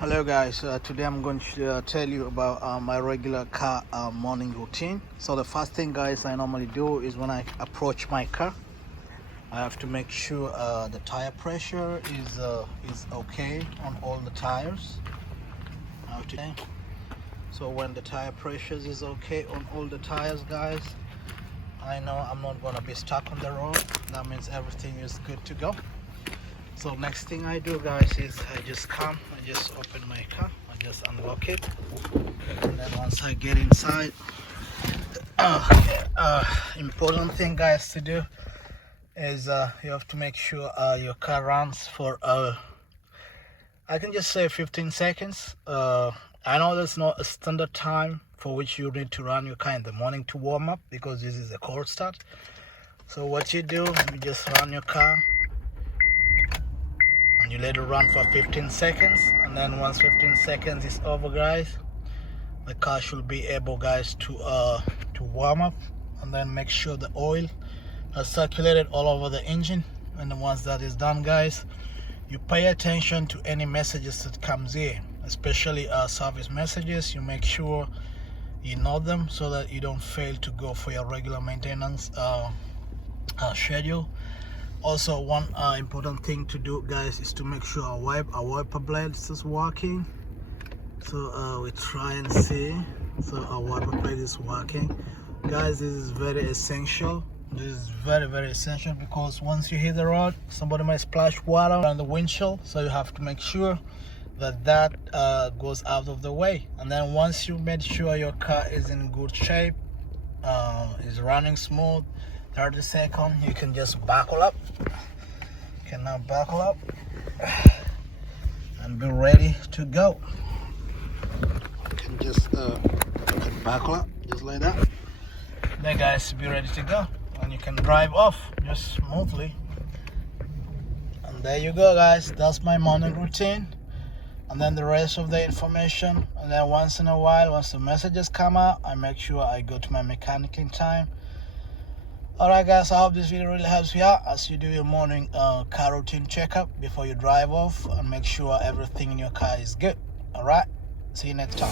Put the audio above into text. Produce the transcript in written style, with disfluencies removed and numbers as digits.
Hello guys, today I'm going to tell you about my regular car morning routine. So the first thing guys I normally do is when I approach my car, I have to make sure the tire pressure is okay on all the tires. So when the tire pressure is okay on all the tires guys, I know I'm not going to be stuck on the road. That means everything is good to go. So next thing I do guys is I just open my car, I just unlock it, and then once I get inside, important thing guys to do is you have to make sure your car runs for I can just say 15 seconds. I know there's not a standard time for which you need to run your car in the morning to warm up, because this is a cold start. So what you do, you just run your car and you let it run for 15 seconds, and then once 15 seconds is over guys, the car should be able guys to warm up, and then make sure the oil is circulated all over the engine. And then once that is done guys, you pay attention to any messages that comes in, especially service messages. You make sure you know them so that you don't fail to go for your regular maintenance schedule. Also, one important thing to do guys is to make sure our wiper blade is working. So we try and see, so our wiper blade is working guys. This is very essential. This is very essential, because once you hit the road, somebody might splash water on the windshield, so you have to make sure that goes out of the way. And then once you made sure your car is in good shape, is running smooth, 30 seconds, you can just buckle up. You can now buckle up and be ready to go. You can just buckle up just like that. Then guys, be ready to go, and you can drive off just smoothly. And there you go guys, that's my morning routine. And then the rest of the information, and then once in a while, once the messages come out, I make sure I go to my mechanic in time. Alright guys, I hope this video really helps you out as you do your morning car routine checkup before you drive off, and make sure everything in your car is good. Alright, see you next time.